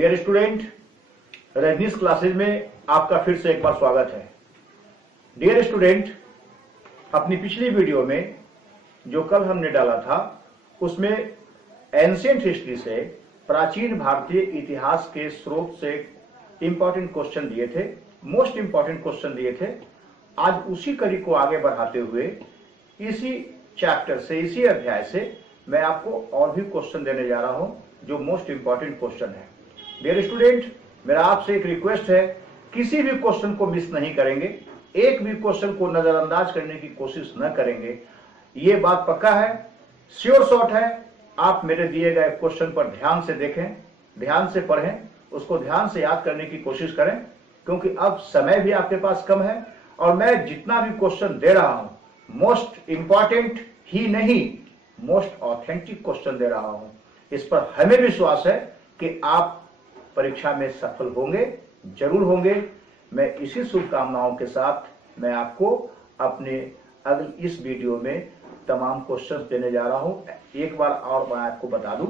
Dear student, Rajneesh classes में आपका फिर से एक बार स्वागत है। डियर स्टूडेंट, अपनी पिछली वीडियो में जो कल हमने डाला था उसमें एंशिएंट हिस्ट्री से, प्राचीन भारतीय इतिहास के स्रोत से इंपॉर्टेंट क्वेश्चन दिए थे, मोस्ट इंपॉर्टेंट क्वेश्चन दिए थे। आज उसी कड़ी को आगे बढ़ाते हुए इसी चैप्टर से, इसी अध्याय से मैं आपको और भी क्वेश्चन देने जा रहा हूं जो मोस्ट इंपॉर्टेंट क्वेश्चन है। डियर स्टूडेंट, मेरा आपसे एक रिक्वेस्ट है, किसी भी क्वेश्चन को मिस नहीं करेंगे, एक भी क्वेश्चन को नजरअंदाज करने की कोशिश न करेंगे। ये बात पक्का है, श्योर शॉट है। आप मेरे दिए गए क्वेश्चन पर ध्यान से देखें, ध्यान से पढ़ें, उसको ध्यान से याद करने की कोशिश करें, क्योंकि अब समय भी आपके पास कम है और मैं जितना भी क्वेश्चन दे रहा हूं मोस्ट इंपॉर्टेंट ही नहीं, मोस्ट ऑथेंटिक क्वेश्चन दे रहा हूं। इस पर हमें विश्वास है कि आप परीक्षा में सफल होंगे, जरूर होंगे। मैं इसी शुभकामनाओं के साथ मैं आपको अपने अगले इस वीडियो में तमाम क्वेश्चंस देने जा रहा हूं। एक बार और मैं आपको बता दूं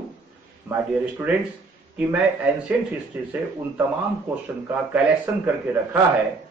माय डियर स्टूडेंट्स कि मैं एंशिएंट हिस्ट्री से उन तमाम क्वेश्चन का कलेक्शन करके रखा है,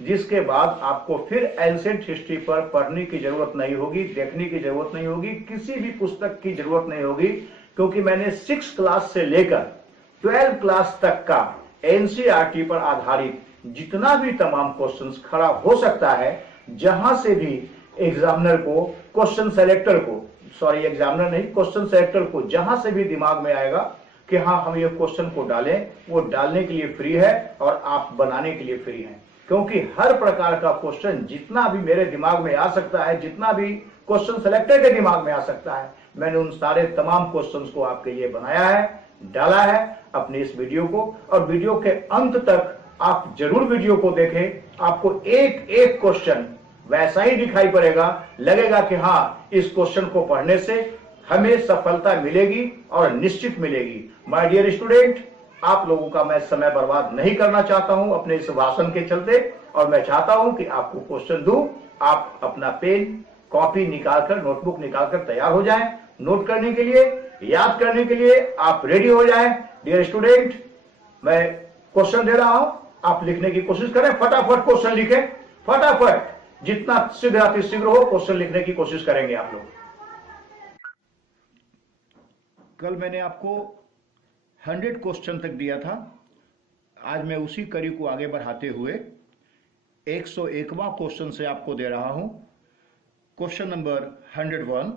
जिसके बाद आपको फिर एंशिएंट हिस्ट्री पर पढ़ने की जरूरत नहीं होगी, देखने की जरूरत नहीं होगी, किसी भी पुस्तक की जरूरत नहीं होगी, क्योंकि मैंने 6 क्लास से लेकर 12 क्लास तक का एनसीईआरटी पर आधारित जितना भी तमाम क्वेश्चंस खड़ा हो सकता है, जहां से भी एग्जामिनर को, क्वेश्चन सेलेक्टर को, सॉरी एग्जामिनर नहीं, क्वेश्चन सेलेक्टर को जहां से भी दिमाग में आएगा कि हाँ हम ये क्वेश्चन को डालें, वो डालने के लिए फ्री है और आप बनाने के लिए फ्री हैं। क्योंकि हर प्रकार का क्वेश्चन जितना भी मेरे दिमाग में आ सकता है, जितना भी क्वेश्चन सेलेक्टर के दिमाग में आ सकता है, मैंने उन सारे तमाम क्वेश्चंस को आपके लिए बनाया है, डाला है अपने इस वीडियो को। और वीडियो के अंत तक आप जरूर वीडियो को देखें। आपको एक एक क्वेश्चन वैसा ही दिखाई पड़ेगा, लगेगा कि हाँ इस क्वेश्चन को पढ़ने से हमें सफलता मिलेगी और निश्चित मिलेगी। माय डियर स्टूडेंट, आप लोगों का मैं समय बर्बाद नहीं करना चाहता हूं अपने इस भाषण के चलते, और मैं चाहता हूं कि आपको क्वेश्चन दूं। आप अपना पेन कॉपी निकालकर, नोटबुक निकालकर तैयार हो जाएं नोट करने के लिए, याद करने के लिए आप रेडी हो जाएं। डियर स्टूडेंट, मैं क्वेश्चन दे रहा हूं, आप लिखने की कोशिश करें, फटाफट क्वेश्चन लिखें, फटाफट, जितना शीघ्र अति शीघ्र हो क्वेश्चन लिखने की कोशिश करेंगे आप लोग। कल मैंने आपको 100 क्वेश्चन तक दिया था, आज मैं उसी कड़ी को आगे बढ़ाते हुए 101वां क्वेश्चन से आपको दे रहा हूं। क्वेश्चन नंबर 101,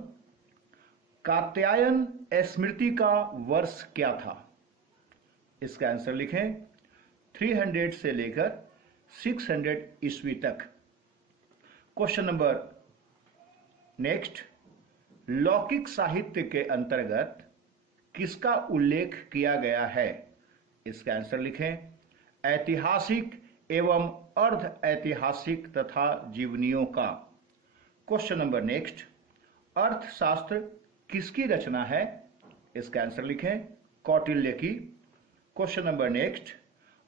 कात्यायन स्मृति का वर्ष क्या था? इसका आंसर लिखें 300 से लेकर 600 ईस्वी तक। क्वेश्चन नंबर नेक्स्ट, लौकिक साहित्य के अंतर्गत किसका उल्लेख किया गया है? इसका आंसर लिखें ऐतिहासिक एवं अर्ध ऐतिहासिक तथा जीवनियों का। क्वेश्चन नंबर नेक्स्ट, अर्थशास्त्र किसकी रचना है? इसका आंसर लिखें कौटिल्य की। क्वेश्चन नंबर नेक्स्ट,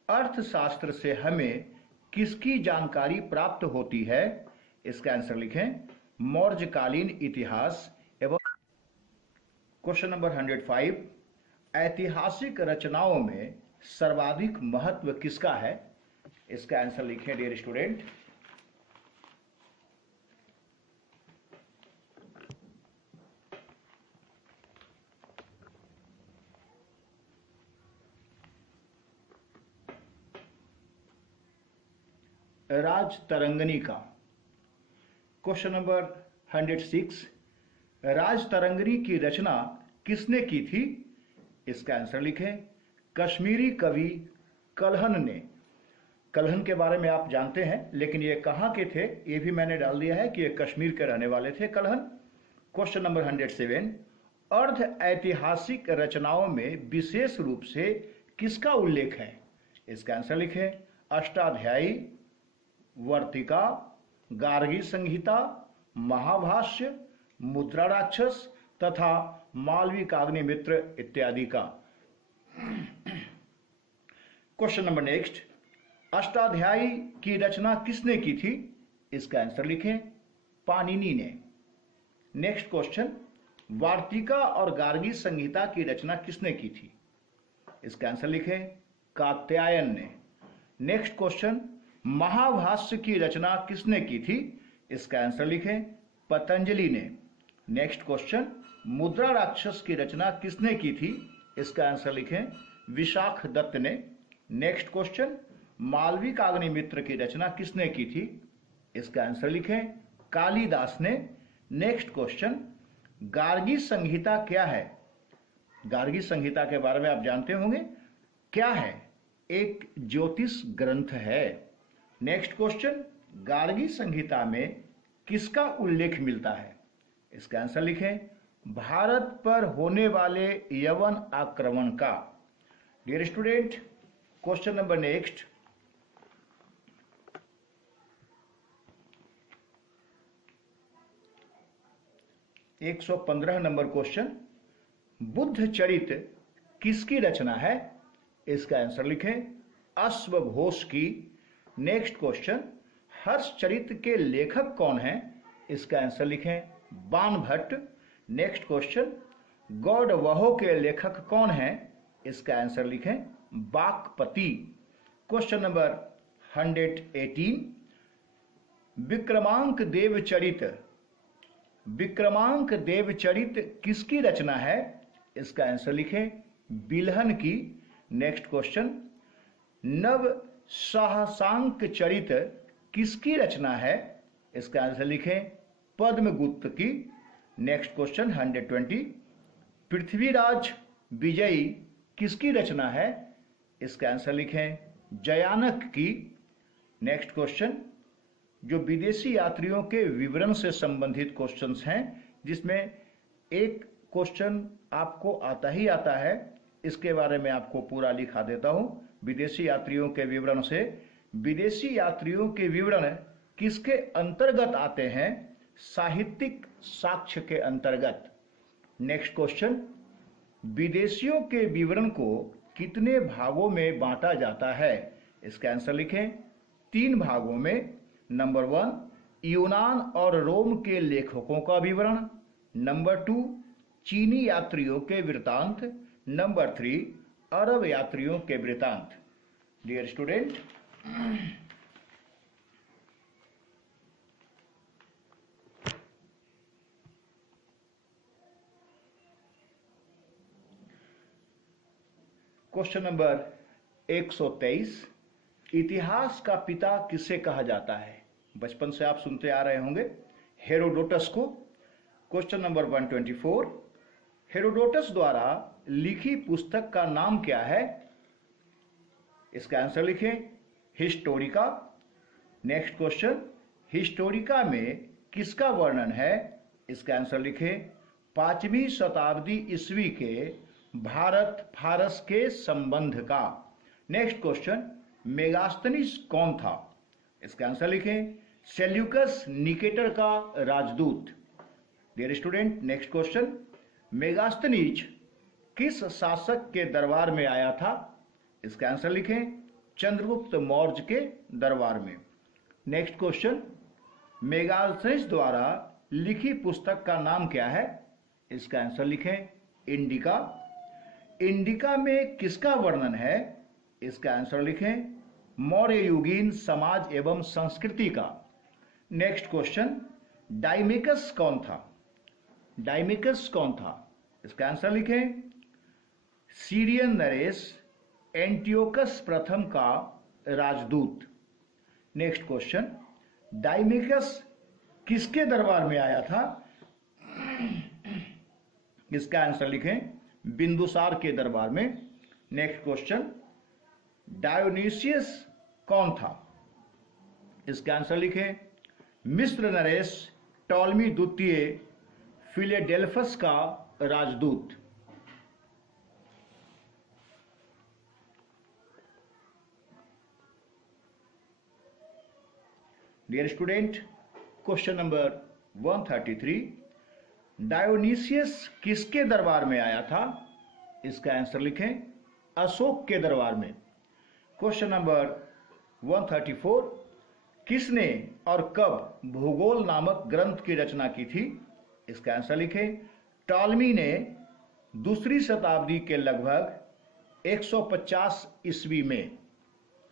अर्थशास्त्र से हमें किसकी जानकारी प्राप्त होती है? इसका आंसर लिखें मौर्यकालीन इतिहास एवं। क्वेश्चन नंबर 105, ऐतिहासिक रचनाओं में सर्वाधिक महत्व किसका है? इसका आंसर लिखें डियर स्टूडेंट राजतरंगिणी का। क्वेश्चन नंबर 106, राजतरंगिणी की रचना किसने की थी? इसका आंसर लिखें कश्मीरी कवि कल्हण ने। कल्हण के बारे में आप जानते हैं, लेकिन ये कहाँ के थे ये भी मैंने डाल दिया है कि ये कश्मीर के रहने वाले थे कल्हण। क्वेश्चन नंबर 107, अर्ध ऐतिहासिक रचनाओं में विशेष रूप से किसका उल्लेख है? इसका आंसर लिखें अष्टाध्यायी, वर्तिका, गार्गी संहिता, महाभाष्य, मुद्रा राक्षस तथा मालविकाग्निमित्र इत्यादि का। क्वेश्चन नंबर नेक्स्ट, अष्टाध्यायी की रचना किसने की थी? इसका आंसर लिखें पाणिनि ने। नेक्स्ट क्वेश्चन, वार्तिका और गार्गी संहिता की रचना किसने की थी? इसका आंसर लिखें कात्यायन ने। नेक्स्ट क्वेश्चन, महाभाष्य की रचना किसने की थी? इसका आंसर लिखें, पतंजलि ने। नेक्स्ट क्वेश्चन, मुद्रा राक्षस की रचना किसने की थी? इसका आंसर लिखें, विशाख दत्त ने। नेक्स्ट क्वेश्चन, मालविकाग्निमित्र की रचना किसने की थी? इसका आंसर लिखें, कालिदास ने। नेक्स्ट क्वेश्चन, गार्गी संहिता क्या है? गार्गी संहिता के बारे में आप जानते होंगे, क्या है? एक ज्योतिष ग्रंथ है। नेक्स्ट क्वेश्चन, गार्गी संहिता में किसका उल्लेख मिलता है? इसका आंसर लिखें, भारत पर होने वाले यवन आक्रमण का। Dear student, question number next, एक 115 नंबर क्वेश्चन, बुद्ध चरित किसकी रचना है? इसका आंसर लिखें, अश्वघोष की। नेक्स्ट क्वेश्चन, हर्षचरित के लेखक कौन हैं? इसका आंसर लिखें, बाणभट्ट। नेक्स्ट क्वेश्चन, गौडवहो के लेखक कौन हैं? इसका आंसर लिखें, बाकपति। क्वेश्चन नंबर 118, विक्रमांक देवचरित किसकी रचना है? इसका आंसर लिखें, बिल्हन की। नेक्स्ट क्वेश्चन, नव सहसांक चरित किसकी रचना है? इसका आंसर लिखें, पद्मगुप्त की। नेक्स्ट क्वेश्चन 120, पृथ्वीराज विजयी किसकी रचना है? इसका आंसर लिखें, जयानक की। नेक्स्ट क्वेश्चन, जो विदेशी यात्रियों के विवरण से संबंधित क्वेश्चंस हैं, जिसमें एक क्वेश्चन आपको आता ही आता है, इसके बारे में आपको पूरा लिखा देता हूं। विदेशी यात्रियों के विवरण से, विदेशी यात्रियों के विवरण किसके अंतर्गत आते हैं? साहित्यिक साक्ष्य के अंतर्गत। नेक्स्ट क्वेश्चन, विदेशियों के विवरण को कितने भागों में बांटा जाता है? इसका आंसर लिखें, 3 भागों में। नंबर 1, यूनान और रोम के लेखकों का विवरण। नंबर 2, चीनी यात्रियों के वृत्तांत। नंबर 3, अरब यात्रियों के वृत्तांत। डियर स्टूडेंट, क्वेश्चन नंबर 123, इतिहास का पिता किसे कहा जाता है? बचपन से आप सुनते आ रहे होंगे, हेरोडोटस को। क्वेश्चन नंबर 124, हेरोडोटस द्वारा लिखी पुस्तक का नाम क्या है? इसका आंसर लिखें, हिस्टोरिका। नेक्स्ट क्वेश्चन, हिस्टोरिका में किसका वर्णन है? इसका आंसर लिखें, 5वीं शताब्दी ईस्वी के भारत फारस के संबंध का। नेक्स्ट क्वेश्चन, मेगास्थनीज कौन था? इसका आंसर लिखें, सेल्यूकस निकेटर का राजदूत। Dear student, next question, Megasthenes किस शासक के दरबार में आया था? इसका आंसर लिखें, चंद्रगुप्त मौर्य के दरबार में। नेक्स्ट क्वेश्चन, मेगास्थनीज द्वारा लिखी पुस्तक का नाम क्या है? इसका आंसर लिखें, इंडिका। इंडिका में किसका वर्णन है? इसका आंसर लिखें, मौर्य युगीन समाज एवं संस्कृति का। नेक्स्ट क्वेश्चन, डाइमिकस कौन था? डाइमिकस कौन था? इसका आंसर लिखें, सीरियन नरेश, एंटियोकस प्रथम का राजदूत। नेक्स्ट क्वेश्चन, डाइमिकस किसके दरबार में आया था? इसका आंसर लिखें, बिंदुसार के दरबार में। नेक्स्ट क्वेश्चन, डायोनीसियस कौन था? इसका आंसर लिखें, मिस्र नरेश टॉलमी द्वितीय फिलेडेल्फस का राजदूत। Dear student, question number 133, Dionysius किसके दरबार में आया था? इसका आंसर लिखें, अशोक के दरबार में। क्वेश्चन नंबर 134, किसने और कब भूगोल नामक ग्रंथ की रचना की थी? इसका आंसर लिखें, टॉलमी ने 2री शताब्दी के लगभग 150 ईस्वी में।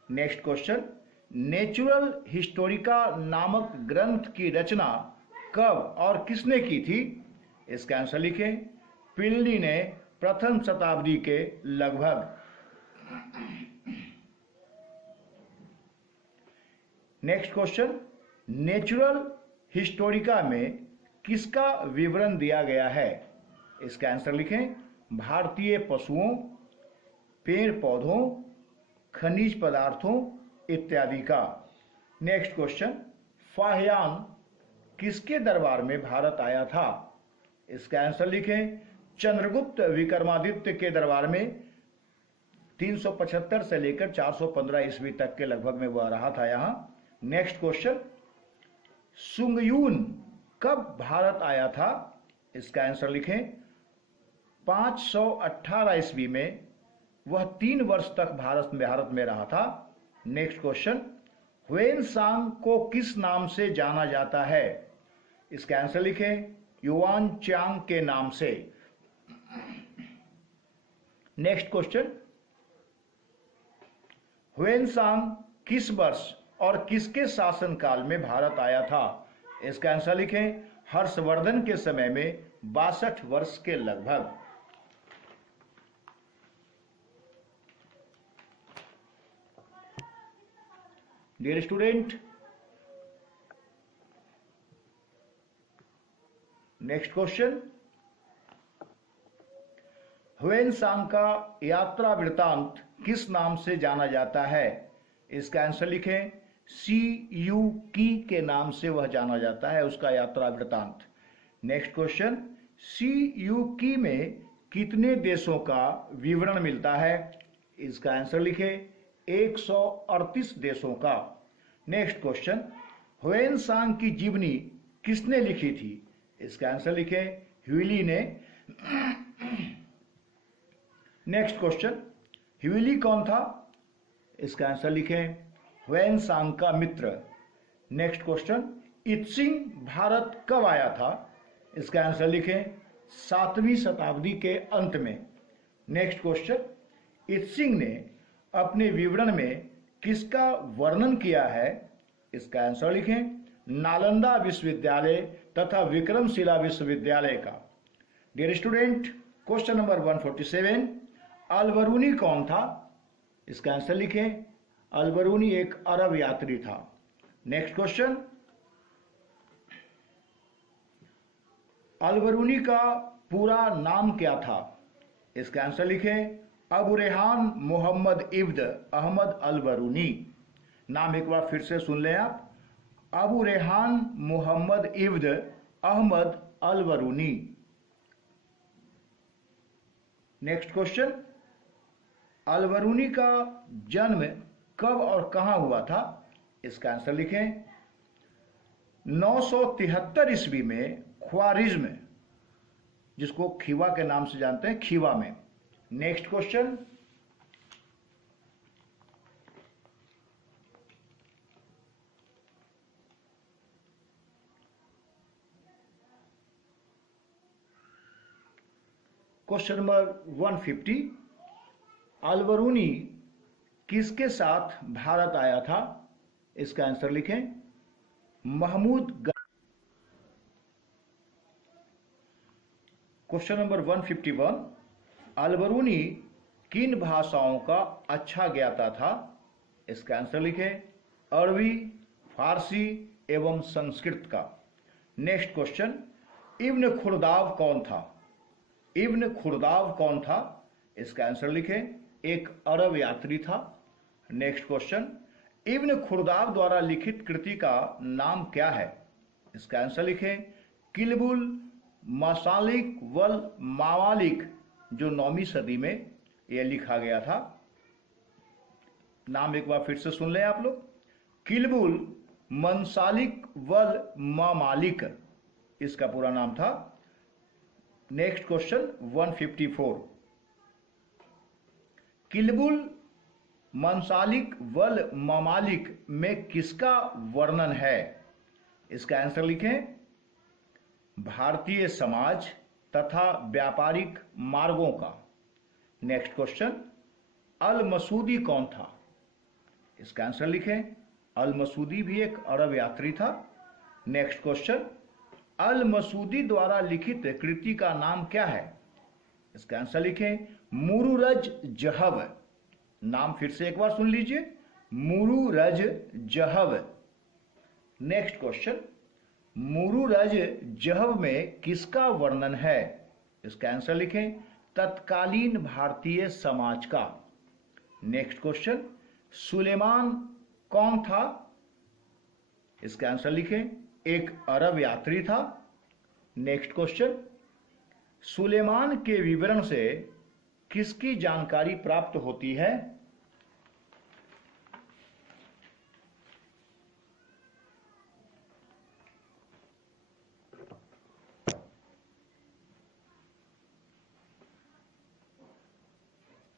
नेक्स्ट क्वेश्चन, नेचुरल हिस्टोरिका नामक ग्रंथ की रचना कब और किसने की थी? इसका आंसर लिखें। प्लिनी ने प्रथम शताब्दी के लगभग। नेक्स्ट क्वेश्चन, नेचुरल हिस्टोरिका में किसका विवरण दिया गया है? इसका आंसर लिखें। भारतीय पशुओं, पेड़ पौधों, खनिज पदार्थों इत्यादि का। नेक्स्ट क्वेश्चन, फाहियान किसके दरबार में भारत आया था? इसका आंसर लिखें। चंद्रगुप्त विक्रमादित्य के दरबार में 375 से लेकर 415 ईस्वी तक के लगभग में वह रहा था यहां। नेक्स्ट क्वेश्चन, सुंगयून कब भारत आया था? इसका आंसर लिखें। 518 ईस्वी में वह 3 वर्ष तक भारत में रहा था। नेक्स्ट क्वेश्चन, ह्वेनसांग को किस नाम से जाना जाता है? इसका आंसर लिखें। युआन चांग के नाम से। नेक्स्ट क्वेश्चन, ह्वेनसांग किस वर्ष और किसके शासनकाल में भारत आया था? इसका आंसर लिखें। हर्षवर्धन के समय में 62 वर्ष के लगभग। Dear student, next question, Hiuen Tsang का यात्रा वृत्तांत किस नाम से जाना जाता है? इसका आंसर लिखें। सी यू की के नाम से वह जाना जाता है, उसका यात्रा वृत्तांत। नेक्स्ट क्वेश्चन, सी यू की में कितने देशों का विवरण मिलता है? इसका आंसर लिखें। 138 देशों का। नेक्स्ट क्वेश्चन, ह्वेनसांग की जीवनी किसने लिखी थी? इसका आंसर लिखें। ह्यूली ने। नेक्स्ट क्वेश्चन, ह्यूली कौन था? इसका आंसर लिखें। ह्वेनसांग का मित्र। नेक्स्ट क्वेश्चन, इत्सिंग भारत कब आया था? इसका आंसर लिखें। 7वीं शताब्दी के अंत में। नेक्स्ट क्वेश्चन, इत्सिंग ने अपने विवरण में किसका वर्णन किया है? इसका आंसर लिखें। नालंदा विश्वविद्यालय तथा विक्रमशिला विश्वविद्यालय का। Dear student, question number 147, Alberuni कौन था? इसका आंसर लिखें। अलबरूनी एक अरब यात्री था। नेक्स्ट क्वेश्चन, अलबरूनी का पूरा नाम क्या था? इसका आंसर लिखें। अबू रेहान मोहम्मद इब्न अहमद अलबरूनी। नाम एक बार फिर से सुन लें आप। अबू रेहान मोहम्मद इब्न अहमद अलबरूनी। नेक्स्ट क्वेश्चन, अलबरूनी का जन्म कब और कहां हुआ था? इसका आंसर लिखें। 973 ईस्वी में ख्वारिज्म, जिसको खीवा के नाम से जानते हैं, खीवा में। Next question, question number 150, Al-Biruni किसके साथ भारत आया था? इसका आंसर लिखें। महमूद। क्वेश्चन नंबर 151, अलबरूनी किन भाषाओं का अच्छा ज्ञाता था? इसका आंसर लिखें। अरबी, फारसी एवं संस्कृत का। नेक्स्ट क्वेश्चन, इब्न खुर्दाव कौन था? इब्न खुर्दाव कौन था? इसका आंसर लिखें। एक अरब यात्री था। नेक्स्ट क्वेश्चन, इब्न खुर्दाव द्वारा लिखित कृति का नाम क्या है? इसका आंसर लिखें। किल्बुल मसालिक वल मावालिक, जो 9वीं सदी में यह लिखा गया था। नाम एक बार फिर से सुन लें आप लोग। किल्बुल मंसालिक वल मामालिक, इसका पूरा नाम था। नेक्स्ट क्वेश्चन 154, किल्बुल मंसालिक वल मामालिक में किसका वर्णन है? इसका आंसर लिखें। भारतीय समाज तथा व्यापारिक मार्गों का। नेक्स्ट क्वेश्चन, अल मसूदी कौन था? इसका आंसर लिखें। अल मसूदी भी एक अरब यात्री था। नेक्स्ट क्वेश्चन, अल मसूदी द्वारा लिखित कृति का नाम क्या है? इसका आंसर लिखें। मुरुरज जहव। नाम फिर से एक बार सुन लीजिए, मुरुरज जहव। नेक्स्ट क्वेश्चन, मुरुरज जहव में किसका वर्णन है? इसका आंसर लिखें। तत्कालीन भारतीय समाज का। नेक्स्ट क्वेश्चन, सुलेमान कौन था? इसका आंसर लिखें। एक अरब यात्री था। नेक्स्ट क्वेश्चन, सुलेमान के विवरण से किसकी जानकारी प्राप्त होती है?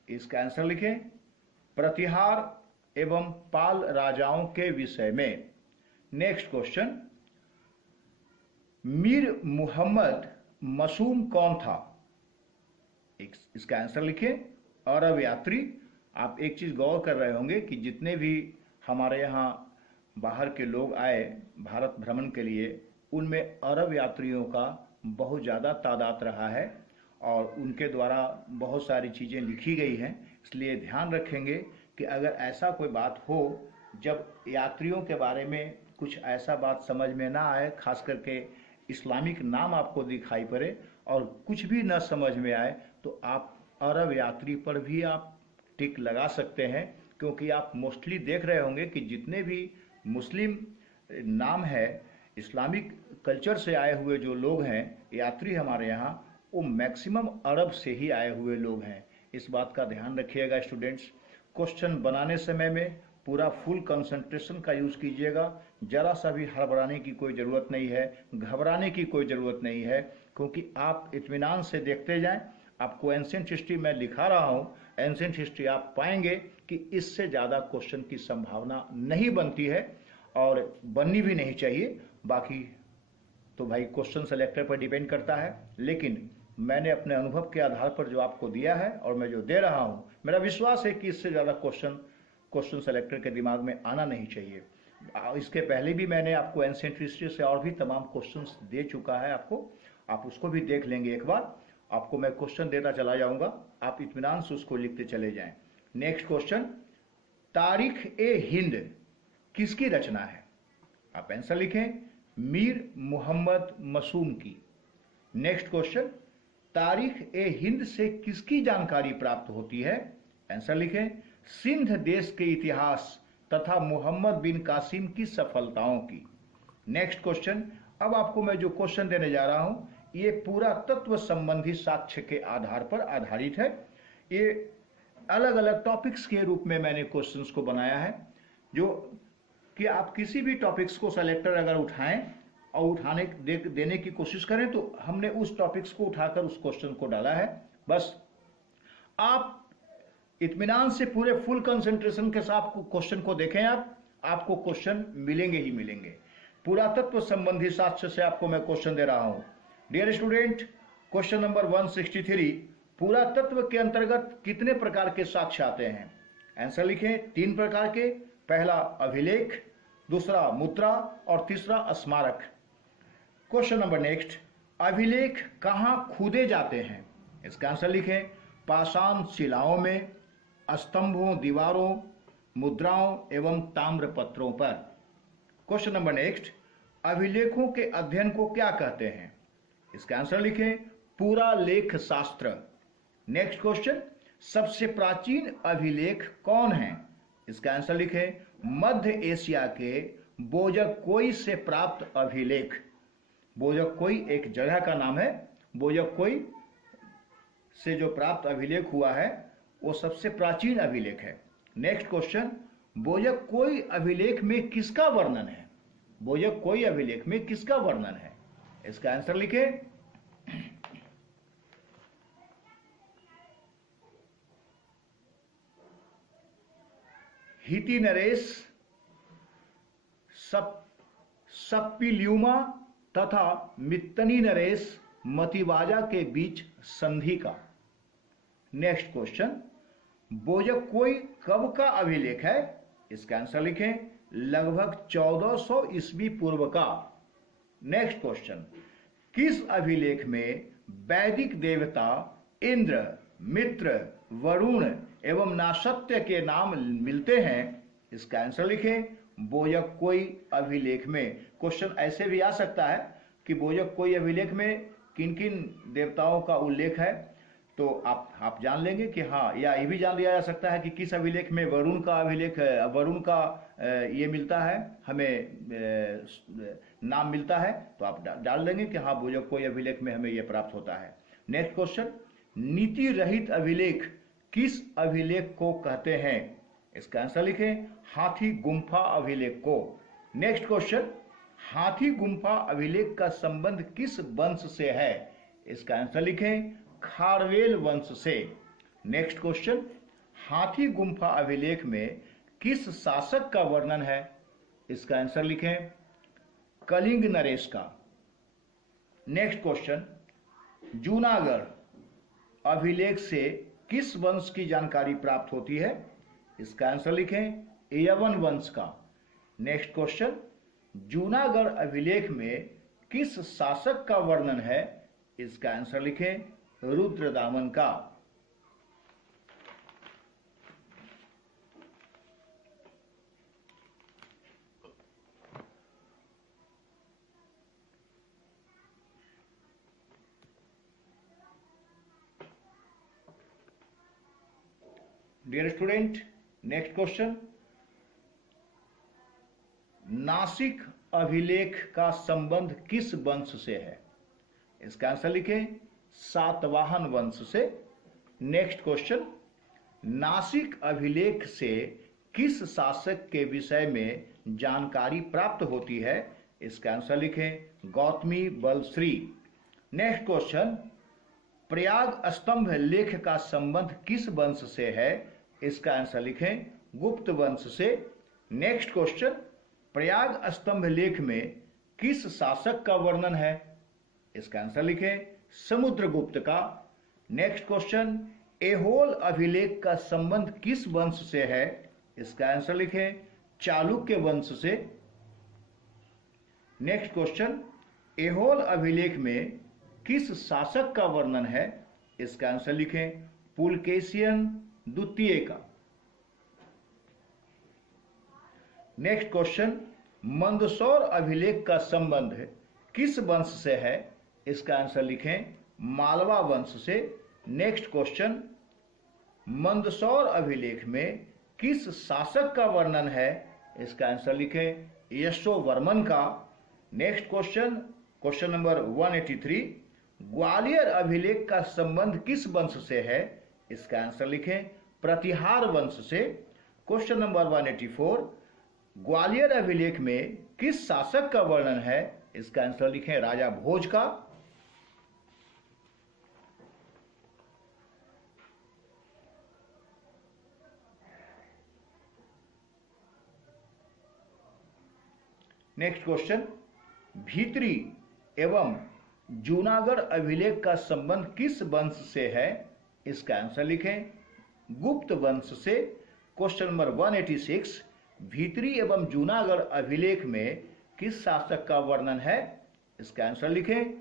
इसका आंसर लिखें। प्रतिहार एवं पाल राजाओं के विषय में। नेक्स्ट क्वेश्चन, मीर मुहम्मद मसूम कौन था? इसका आंसर लिखें। अरब यात्री। आप एक चीज गौर कर रहे होंगे कि जितने भी हमारे यहाँ बाहर के लोग आए भारत भ्रमण के लिए, उनमें अरब यात्रियों का बहुत ज़्यादा तादाद रहा है और उनके द्वारा बहुत सारी चीज़ें लिखी गई हैं। इसलिए ध्यान रखेंगे कि अगर ऐसा कोई बात हो, जब यात्रियों के बारे में कुछ ऐसा बात समझ में ना आए, खास करके इस्लामिक नाम आपको दिखाई पड़े और कुछ भी न समझ में आए, तो आप अरब यात्री पर भी आप टिक लगा सकते हैं, क्योंकि आप मोस्टली देख रहे होंगे कि जितने भी मुस्लिम नाम है, इस्लामिक कल्चर से आए हुए जो लोग हैं यात्री हमारे यहाँ, वो मैक्सिमम अरब से ही आए हुए लोग हैं। इस बात का ध्यान रखिएगा स्टूडेंट्स। क्वेश्चन बनाने समय में पूरा फुल कंसंट्रेशन का यूज़ कीजिएगा। जरा सा भी हड़बड़ाने की कोई ज़रूरत नहीं है, घबराने की कोई ज़रूरत नहीं है, क्योंकि आप इत्मीनान से देखते जाएं। आपको एंशिएंट हिस्ट्री मैं लिखा रहा हूँ, एंशिएंट हिस्ट्री आप पाएंगे कि इससे ज़्यादा क्वेश्चन की संभावना नहीं बनती है और बननी भी नहीं चाहिए। बाकी तो भाई क्वेश्चन सेलेक्टर पर डिपेंड करता है, लेकिन मैंने अपने अनुभव के आधार पर जो आपको दिया है और मैं जो दे रहा हूँ, मेरा विश्वास है कि इससे ज़्यादा क्वेश्चन सेलेक्टर के दिमाग में आना नहीं चाहिए। इसके पहले भी मैंने आपको एंशिएंट हिस्ट्री से और भी तमाम क्वेश्चंस दे चुका है आपको, आप उसको भी देख लेंगे एक बार। आपको मैं क्वेश्चन देता चला जाऊंगा, आप इत्मीनान से उसको लिखते चले जाएं। नेक्स्ट क्वेश्चन, तारीख ए हिंद किसकी रचना है? आप आंसर लिखें। मीर मुहम्मद मसूम की। नेक्स्ट क्वेश्चन, तारीख ए हिंद से किसकी जानकारी प्राप्त होती है? आंसर लिखें। सिंध देश के इतिहास तथा मोहम्मद बिन कासिम की सफलताओं की। नेक्स्ट क्वेश्चन, अब आपको मैं जो क्वेश्चन देने जा रहा हूं, ये पूरा तत्व संबंधी साक्ष्य के आधार पर आधारित है। ये अलग अलग टॉपिक्स के रूप में मैंने क्वेश्चंस को बनाया है, जो कि आप किसी भी टॉपिक्स को सेलेक्टर अगर उठाएं और देने की कोशिश करें, तो हमने उस टॉपिक्स को उठाकर उस क्वेश्चन को डाला है। बस आप इत्मीनान से पूरे फुल कंसंट्रेशन के साथ क्वेश्चन को देखें। आपको क्वेश्चन मिलेंगे ही मिलेंगे। पुरातत्व संबंधी साक्ष्य से आपको मैं क्वेश्चन दे रहा हूं। डियर स्टूडेंट, क्वेश्चन नंबर 163, पुरातत्व के अंतर्गत कितने प्रकार के साक्ष्य आते हैं? आंसर लिखें। 3 प्रकार के। पहला अभिलेख, दूसरा मुद्रा और तीसरा स्मारक। क्वेश्चन नंबर नेक्स्ट, अभिलेख कहां खोदे जाते हैं? इसका आंसर लिखें। पाषाण शिलाओं में, स्तंभों, दीवारों, मुद्राओं एवं ताम्रपत्रों पर। क्वेश्चन नंबर नेक्स्ट, अभिलेखों के अध्ययन को क्या कहते हैं? इसका आंसर लिखें। पूरा लेख शास्त्र। नेक्स्ट क्वेश्चन, सबसे प्राचीन अभिलेख कौन है? इसका आंसर लिखें। मध्य एशिया के बोजकोई से प्राप्त अभिलेख। बोजकोई एक जगह का नाम है। बोजकोई से जो प्राप्त अभिलेख हुआ है वो सबसे प्राचीन अभिलेख है। नेक्स्ट क्वेश्चन, बोजकोई अभिलेख में किसका वर्णन है? बोजकोई अभिलेख में किसका वर्णन है? इसका आंसर लिखें। हिती नरेश, सप्पिल्यूमा तथा मित्तनी नरेश मतिवाजा के बीच संधि का। नेक्स्ट क्वेश्चन, बोजक्कोई कब का अभिलेख है? इसका आंसर लिखें, लगभग 1400 ईस्वी पूर्व का। नेक्स्ट क्वेश्चन, किस अभिलेख में वैदिक देवता इंद्र, मित्र, वरुण एवं नासत्य के नाम मिलते हैं? इसका आंसर लिखें, बोजक्कोई अभिलेख में। क्वेश्चन ऐसे भी आ सकता है कि बोजक्कोई अभिलेख में किन किन देवताओं का उल्लेख है, तो आप जान लेंगे कि हाँ, या ये भी जान लिया जा सकता है कि किस अभिलेख में वरुण का अभिलेख है, वरुण का ये मिलता है, हमें नाम मिलता है, तो आप डाल देंगे कि हाँ, बोजक्कोई अभिलेख में हमें ये प्राप्त होता है। नेक्स्ट क्वेश्चन, नीति रहित अभिलेख किस अभिलेख को कहते हैं? इसका आंसर लिखें, हाथी गुम्फा अभिलेख को। नेक्स्ट क्वेश्चन, हाथी गुम्फा अभिलेख का संबंध किस वंश से है? इसका आंसर लिखें, खारवेल वंश से। नेक्स्ट क्वेश्चन, हाथी गुम्फा अभिलेख में किस शासक का वर्णन है? इसका आंसर लिखें, कलिंग नरेश का। नेक्स्ट क्वेश्चन, जूनागढ़ अभिलेख से किस वंश की जानकारी प्राप्त होती है? इसका आंसर लिखें, यवन वंश का। नेक्स्ट क्वेश्चन, जूनागढ़ अभिलेख में किस शासक का वर्णन है? इसका आंसर लिखें, रुद्रदामन का। Dear student, next question, Nashik अभिलेख का संबंध किस वंश से है? इसका आंसर लिखें, सातवाहन वंश से। नेक्स्ट क्वेश्चन, नासिक अभिलेख से किस शासक के विषय में जानकारी प्राप्त होती है? इसका आंसर लिखें, गौतमी बलश्री। नेक्स्ट क्वेश्चन, प्रयाग स्तंभ लेख का संबंध किस वंश से है? इसका आंसर लिखें, गुप्त वंश से। नेक्स्ट क्वेश्चन, प्रयाग स्तंभ लेख में किस शासक का वर्णन है? इसका आंसर लिखें, समुद्रगुप्त का। नेक्स्ट क्वेश्चन, ऐहोल अभिलेख का संबंध किस वंश से है? इसका आंसर लिखें, चालुक्य वंश से। नेक्स्ट क्वेश्चन, ऐहोल अभिलेख में किस शासक का वर्णन है? इसका आंसर लिखें, पुलकेशियन द्वितीय का। नेक्स्ट क्वेश्चन, मंदसौर अभिलेख का संबंध किस वंश से है? इसका आंसर लिखें, मालवा वंश से। नेक्स्ट क्वेश्चन, मंदसौर अभिलेख में किस शासक का वर्णन है? इसका आंसर लिखें, यशोवर्मन का। Next question, question number 183, Gwalior अभिलेख का संबंध किस वंश से है? इसका आंसर लिखें, प्रतिहार वंश से। क्वेश्चन नंबर 184, ग्वालियर अभिलेख में किस शासक का वर्णन है? इसका आंसर लिखें, राजा भोज का। नेक्स्ट क्वेश्चन, भीतरी एवं जूनागढ़ अभिलेख का संबंध किस वंश से है? इसका आंसर लिखें, गुप्त वंश से। क्वेश्चन नंबर 186, भीतरी एवं जूनागढ़ अभिलेख में किस शासक का वर्णन है? इसका आंसर लिखें,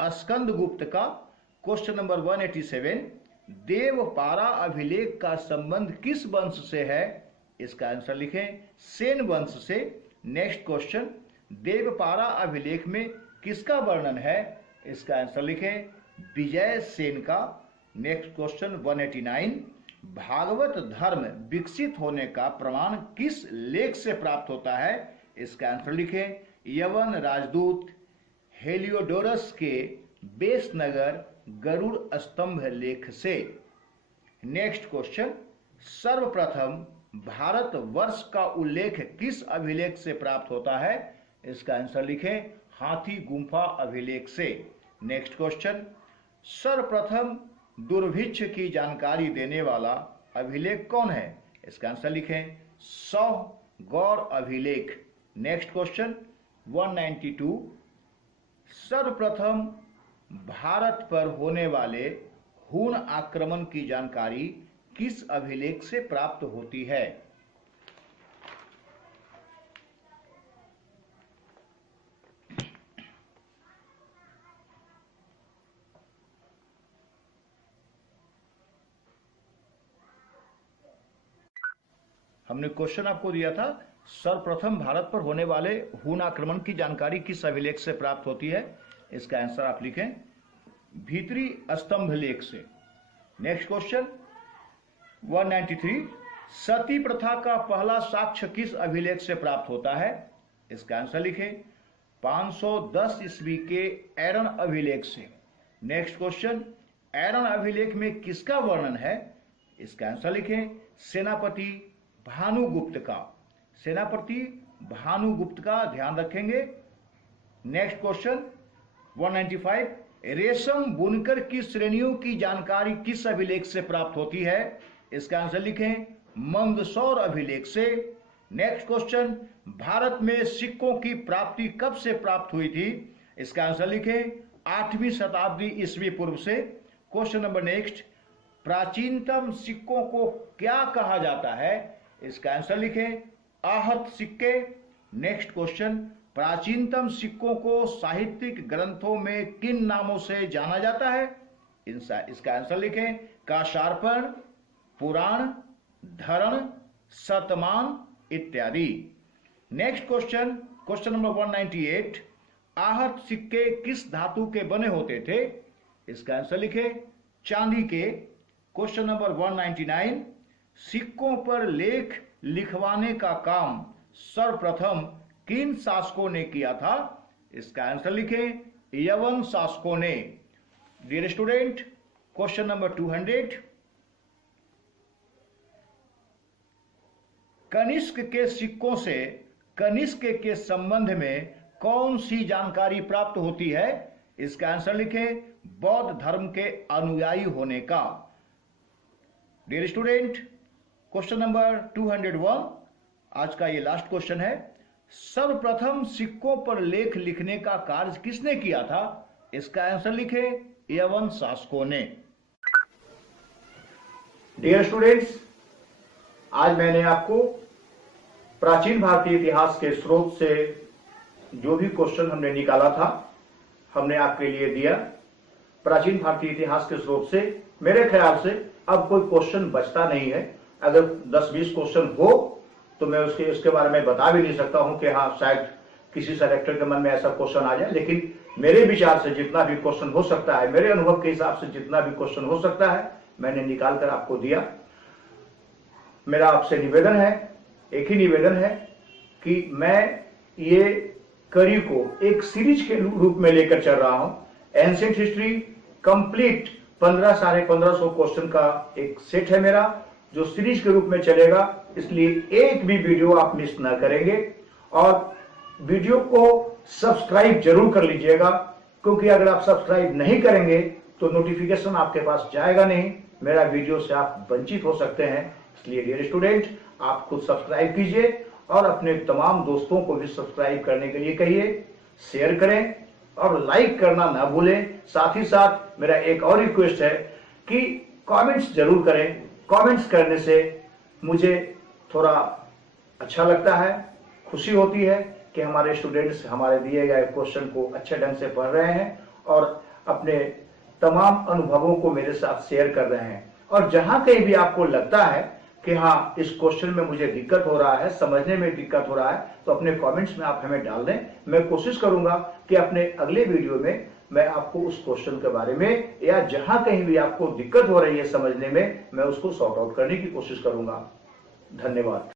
स्कंदगुप्त का। क्वेश्चन नंबर 187, देवपारा अभिलेख का संबंध किस वंश से है? इसका आंसर लिखें, सेन वंश से। नेक्स्ट क्वेश्चन, देवपारा अभिलेख में किसका वर्णन है? इसका आंसर लिखें, विजय सेन का। नेक्स्ट क्वेश्चन 189, भागवत धर्म विकसित होने का प्रमाण किस लेख से प्राप्त होता है? इसका आंसर लिखें, यवन राजदूत हेलियोडोरस के बेसनगर गरुड़ स्तंभ लेख से। नेक्स्ट क्वेश्चन, सर्वप्रथम भारत वर्ष का उल्लेख किस अभिलेख से प्राप्त होता है? इसका आंसर लिखें, हाथी गुम्फा अभिलेख से। नेक्स्ट क्वेश्चन, सर्वप्रथम दुर्भिक्ष की जानकारी देने वाला अभिलेख कौन है? इसका आंसर लिखें, सौगौर अभिलेख। नेक्स्ट क्वेश्चन 192, सर्वप्रथम भारत पर होने वाले हूण आक्रमण की जानकारी किस अभिलेख से प्राप्त होती है? हमने क्वेश्चन आपको दिया था, सर्वप्रथम भारत पर होने वाले हून आक्रमण की जानकारी किस अभिलेख से प्राप्त होती है? इसका आंसर आप लिखें भीतरी स्तंभ लेख से। नेक्स्ट क्वेश्चन 193, सती प्रथा का पहला साक्ष्य किस अभिलेख से प्राप्त होता है? इसका आंसर लिखें 510 ईस्वी के एरन अभिलेख से। नेक्स्ट क्वेश्चन, एरन अभिलेख में किसका वर्णन है? इसका आंसर लिखें सेनापति भानुगुप्त का। सेनापति भानुगुप्त का ध्यान रखेंगे। नेक्स्ट क्वेश्चन 195, रेशम बुनकर की श्रेणियों की जानकारी किस अभिलेख से प्राप्त होती है? इसका आंसर लिखें मंदसौर अभिलेख से। नेक्स्ट क्वेश्चन, भारत में सिक्कों की प्राप्ति कब से प्राप्त हुई थी? इसका आंसर लिखें 8वीं शताब्दी ईस्वी पूर्व से। क्वेश्चन नंबर नेक्स्ट, प्राचीनतम सिक्कों को क्या कहा जाता है? इसका आंसर लिखें आहत सिक्के। नेक्स्ट क्वेश्चन, प्राचीनतम सिक्कों को साहित्यिक ग्रंथों में किन नामों से जाना जाता है? इसका आंसर लिखें काशार्पण, पुराण, धरण, शतमान इत्यादि। नेक्स्ट क्वेश्चन, क्वेश्चन नंबर 198, आहत सिक्के किस धातु के बने होते थे? इसका आंसर लिखें चांदी के। क्वेश्चन नंबर 199, सिक्कों पर लेख लिखवाने का काम सर्वप्रथम किन शासकों ने किया था? इसका आंसर लिखें यवन शासकों ने। Dear student, question number 200, Kanishka के सिक्कों से कनिष्क के संबंध में कौन सी जानकारी प्राप्त होती है? इसका आंसर लिखें बौद्ध धर्म के अनुयायी होने का। डियर स्टूडेंट, क्वेश्चन नंबर 201, आज का ये लास्ट क्वेश्चन है। सर्वप्रथम सिक्कों पर लेख लिखने का कार्य किसने किया था? इसका आंसर लिखें यवन शासकों ने। डियर स्टूडेंट्स, आज मैंने आपको प्राचीन भारतीय इतिहास के स्रोत से जो भी क्वेश्चन हमने निकाला था हमने आपके लिए दिया। प्राचीन भारतीय इतिहास के स्रोत से मेरे ख्याल से अब कोई क्वेश्चन बचता नहीं है। अगर 10-20 क्वेश्चन हो तो मैं उसके बारे में बता भी नहीं सकता हूं कि हाँ शायद किसी सेलेक्टर के मन में ऐसा क्वेश्चन आ जाए, लेकिन मेरे विचार से जितना भी क्वेश्चन हो सकता है, मेरे अनुभव के हिसाब से जितना भी क्वेश्चन हो सकता है मैंने निकाल कर आपको दिया। मेरा आपसे निवेदन है, एक ही निवेदन है कि मैं ये कड़ी को एक सीरीज के रूप में लेकर चल रहा हूं। एंशिएंट हिस्ट्री कंप्लीट 1500-1550 क्वेश्चन का एक सेट है मेरा, जो सीरीज के रूप में चलेगा, इसलिए एक भी वीडियो आप मिस ना करेंगे। और वीडियो को सब्सक्राइब जरूर कर लीजिएगा, क्योंकि अगर आप सब्सक्राइब नहीं करेंगे तो नोटिफिकेशन आपके पास जाएगा नहीं, मेरा वीडियो से आप वंचित हो सकते हैं। इसलिए डियर स्टूडेंट, आप खुद सब्सक्राइब कीजिए और अपने तमाम दोस्तों को भी सब्सक्राइब करने के लिए कहिए, शेयर करें और लाइक करना ना भूलें। साथ ही साथ मेरा एक और रिक्वेस्ट है कि कमेंट्स जरूर करें। कमेंट्स करने से मुझे थोड़ा अच्छा लगता है, खुशी होती है कि हमारे स्टूडेंट्स हमारे दिए गए क्वेश्चन को अच्छे ढंग से पढ़ रहे हैं और अपने तमाम अनुभवों को मेरे साथ शेयर कर रहे हैं। और जहां कहीं भी आपको लगता है कि हाँ इस क्वेश्चन में मुझे दिक्कत हो रहा है, समझने में दिक्कत हो रहा है, तो अपने कमेंट्स में आप हमें डाल दें। मैं कोशिश करूंगा कि अपने अगले वीडियो में मैं आपको उस क्वेश्चन के बारे में या जहां कहीं भी आपको दिक्कत हो रही है समझने में, मैं उसको सॉर्ट आउट करने की कोशिश करूंगा। धन्यवाद।